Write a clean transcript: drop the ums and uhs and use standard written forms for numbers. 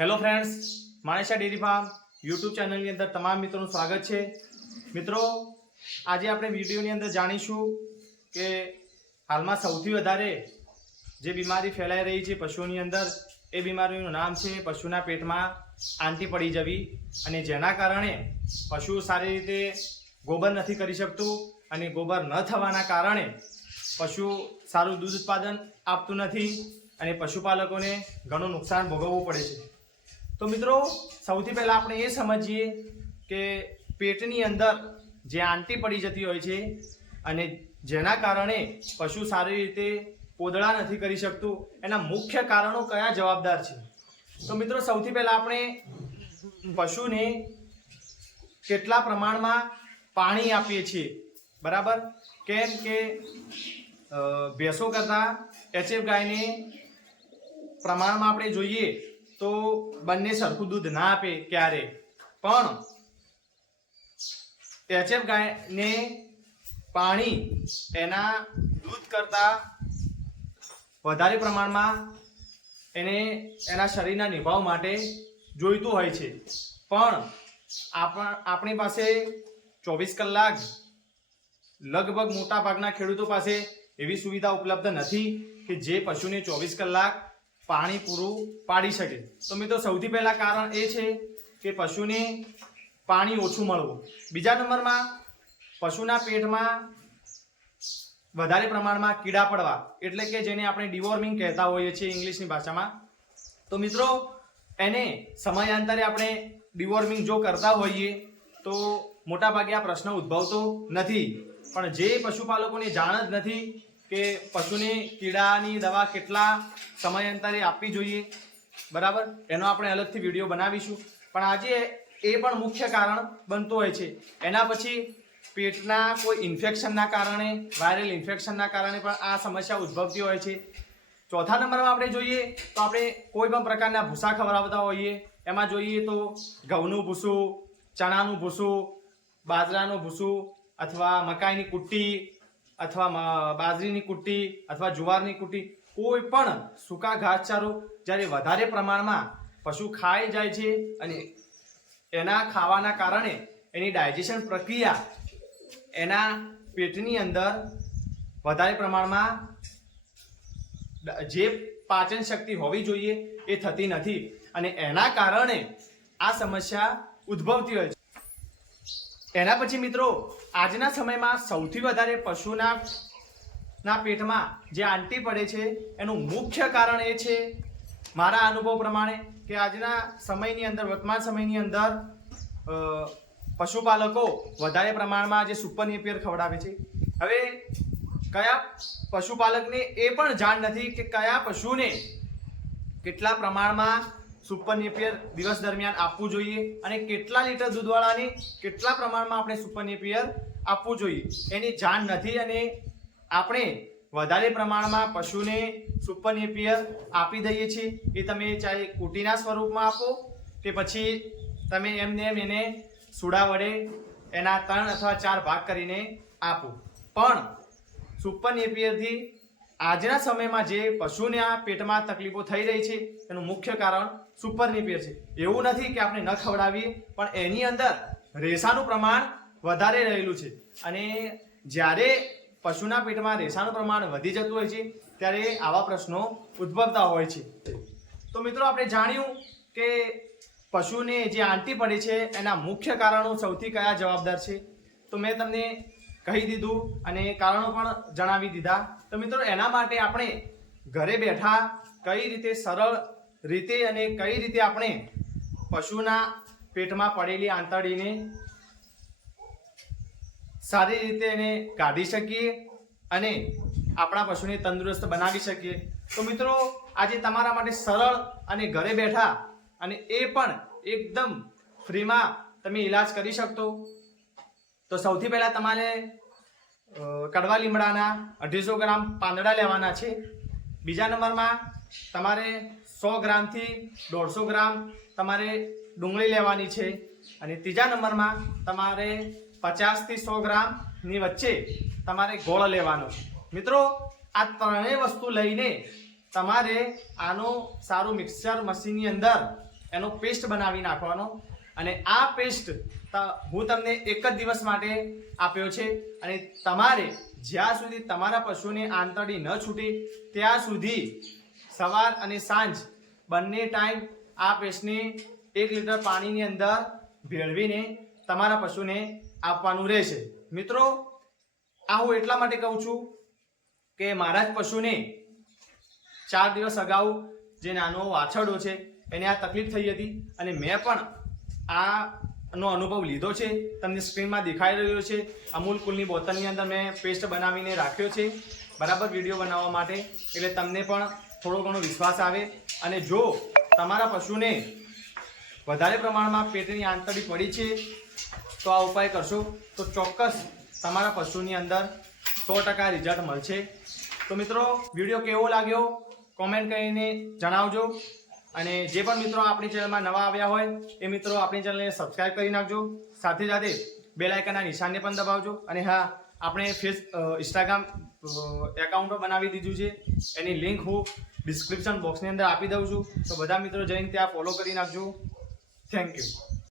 Hello friends, Manesa dairy farm YouTube ચેનલની અંદર તમામ મિત્રોનું સ્વાગત છે। મિત્રો, આજે આપણે વિડીયોની અંદર જાણીશું કે હાલમાં સૌથી વધારે જે બીમારી ફેલાઈ રહી છે પશુઓની અંદર, એ બીમારીનું નામ છે પશુના પેટમાં આંટી પડી જવી, અને જેના કારણે પશુ સારી રીતે ગોબર નથી કરી શકતું, અને ગોબર ન થવાના કારણે પશુ સારું દૂધ ઉત્પાદન આપતું નથી, અને પશુપાલકોને ઘણું નુકસાન ભોગવવું પડે છે। તો મિત્રો, સૌથી પહેલાં આપણે એ સમજીએ કે પેટની અંદર જે આંટી પડી જતી હોય છે અને જેના કારણે પશુ સારી રીતે પોદળા નથી કરી શકતું, એના મુખ્ય કારણો કયા જવાબદાર છે। તો મિત્રો, સૌથી પહેલાં આપણે પશુને કેટલા પ્રમાણમાં પાણી આપીએ છીએ, બરાબર? કેમ કે ભેંસો કરતાં એચએફ ગાયને પ્રમાણમાં આપણે જોઈએ તો બંને સરખું દૂધ ના આપે ક્યારે, પણ એચએફ ગાયને પાણી એના દૂધ કરતાં વધારે પ્રમાણમાં એને એના શરીરના નિભાવ માટે જોઈતું હોય છે, પણ આપણી પાસે 24 કલાક લગભગ મોટા ભાગના ખેડૂતો પાસે એવી સુવિધા ઉપલબ્ધ નથી કે જે પશુને 24 કલાક પાણી પૂરું પાડી શકે। તો મિત્રો, સૌથી પહેલા કારણ એ છે કે પશુને પાણી ઓછું મળવું। બીજા નંબરમાં પશુના પેટમાં વધારે પ્રમાણમાં કીડા પડવા, એટલે કે જેને આપણે ડિવોર્મિંગ કહેતા હોઈએ છીએ ઇંગ્લિશની ભાષામાં। તો મિત્રો, એને સમયાંતરે આપણે ડિવોર્મિંગ જો કરતા હોઈએ તો મોટાભાગે આ પ્રશ્ન ઉદ્ભવતો નથી, પણ જે પશુપાલકોને જાણ જ નથી કે પશુને કીડાની દવા કેટલા સમયાંતરે આપવી જોઈએ, બરાબર, એનો આપણે અલગથી વિડીયો બનાવીશું। પણ આજે એ પણ મુખ્ય કારણ બનતું હોય છે। એના પછી પેટના કોઈ ઇન્ફેક્શનના કારણે, વાયરલ ઇન્ફેક્શનના કારણે પણ આ સમસ્યા ઉદ્ભવતી હોય છે। ચોથા નંબરમાં આપણે જોઈએ તો આપણે કોઈ પણ પ્રકારના ભૂસા ખવડાવતા હોઈએ, એમાં જોઈએ તો ઘઉંનું ભૂસું, ચણાનું ભૂસું, બાજરાનું ભૂસું, અથવા મકાઈની કુટ્ટી, અથવા બાજરીની કુટ્ટી, અથવા જુવારની કુટ્ટી, કોઈ પણ સૂકા ઘાસચારો જ્યારે વધારે પ્રમાણમાં પશુ ખાઈ જાય છે અને એના ખાવાના કારણે એની ડાયજેશન પ્રક્રિયા એના પેટની અંદર વધારે પ્રમાણમાં જે પાચન શક્તિ હોવી જોઈએ એ થતી નથી, અને એના કારણે આ સમસ્યા ઉદ્ભવતી હોય છે। એના પછી મિત્રો, આજના સમયમાં સૌથી વધારે પશુના પેટમાં જે આંટી પડે છે એનું મુખ્ય કારણ એ છે, મારા અનુભવ પ્રમાણે, કે આજના સમયની અંદર, વર્તમાન સમયની અંદર પશુપાલકો વધારે પ્રમાણમાં જે સુપર નેપિયર ખવડાવે છે। હવે કયા પશુપાલકને એ પણ જાણ નથી કે કયા પશુને કેટલા પ્રમાણમાં સુપર નેપિયર દિવસ દરમિયાન આપવું જોઈએ, અને કેટલા લીટર દૂધવાળાને કેટલા પ્રમાણમાં આપણે સુપર નેપિયર આપવું જોઈએ, એની જાણ નથી, અને આપણે વધારે પ્રમાણમાં પશુને સુપર નેપિયર આપી દઈએ છીએ। એ તમે ચાહે કુટીના સ્વરૂપમાં આપો કે પછી તમે એમને એને સુડા વડે એના 3 અથવા 4 ભાગ કરીને આપો, પણ સુપર નેપિયરથી આજના સમયમાં જે પશુના પેટમાં તકલીફો થઈ રહી છે એનું મુખ્ય કારણ સુપર નેપિયર છે। એવું નથી કે આપણે ન ખવડાવીએ, પણ એની અંદર રેસાનું પ્રમાણ વધારે રહેલું છે, અને જ્યારે પશુના પેટમાં રેસાનું પ્રમાણ વધી જતું હોય છે ત્યારે આવા પ્રશ્નો ઉદ્ભવતા હોય છે। તો મિત્રો, આપણે જાણ્યું કે પશુને જે આંટી પડે છે એના મુખ્ય કારણો સૌથી કયા જવાબદાર છે, તો મેં તમને કહી દીધું અને કારણો પણ જણાવી દીધા। તો મિત્રો, એના માટે આપણે ઘરે બેઠા કઈ રીતે સરળ રીતે અને કઈ રીતે આપણે પશુના પેટમાં પડેલી આંતરડીને સારી રીતે એને કાઢી શકીએ અને આપણા પશુને તંદુરસ્ત બનાવી શકીએ। તો મિત્રો, આજે તમારા માટે સરળ અને ઘરે બેઠા, અને એ પણ એકદમ ફ્રીમાં તમે ઈલાજ કરી શકશો। તો સૌથી પહેલાં તમારે કડવા લીમડાના 250 ગ્રામ પાંદડા લેવાના છે। બીજા નંબરમાં તમારે 100 ગ્રામથી 150 ગ્રામ તમારે ડુંગળી લેવાની છે, અને ત્રીજા નંબરમાં તમારે 50 થી 100 ગ્રામની વચ્ચે તમારે ગોળ લેવાનો છે। મિત્રો, આ ત્રણેય વસ્તુ લઈને તમારે આનો સારું મિક્સર મશીનની અંદર એનો પેસ્ટ બનાવી નાખવાનો અને આ પેસ્ટ હું તમને એક જ દિવસ માટે આપ્યો છે અને તમારે જ્યાં સુધી તમારા પશુને આંતરડી ન છૂટે ત્યાં સુધી સવાર અને સાંજ બંને ટાઈમ આ પેસ્ટને 1 લીટર પાણીની અંદર ભેળવીને તમારા પશુને આપવાનું રહેશે. મિત્રો આ હું એટલા માટે કહું છું કે મારા જ પશુને 4 દિવસ અગાઉ જે નાનો વાછરડો છે એને આ તકલીફ થઈ હતી અને મેં પણ આનો અનુભવ લીધો છે. તમને સ્ક્રીનમાં દેખાઈ રહ્યો છે. અમૂલ કુલની બોટલની અંદર મેં પેસ્ટ બનાવીને રાખ્યો છે બરાબર વિડીયો બનાવવા માટે, એટલે તમને પણ થોડો ઘણો વિશ્વાસ આવે. અને જો તમારા પશુને વધારે પ્રમાણમાં પેટની આંતરડી પડી છે તો આ ઉપાય કરશો તો ચોક્કસ તમારા પશુની અંદર 100% રિઝલ્ટ મળશે. તો મિત્રો વિડીયો કેવો લાગ્યો કોમેન્ટ કરીને જણાવજો અને જે પણ મિત્રો આપણી ચેનલમાં નવા આવ્યા હોય એ મિત્રો આપણી ચેનલને સબસ્ક્રાઇબ કરી નાખજો. સાથે સાથે બેલ આઇકનના નિશાનને પણ દબાવજો. અને હા, આપણે ઇન્સ્ટાગ્રામ એકાઉન્ટ પણ બનાવી દીધું છે, એની લિંક હું ડિસ્ક્રિપ્શન બોક્સની અંદર આપી દઉં છું, તો બધા મિત્રો જઈને ત્યાં ફોલો કરી નાખજો. Thank you.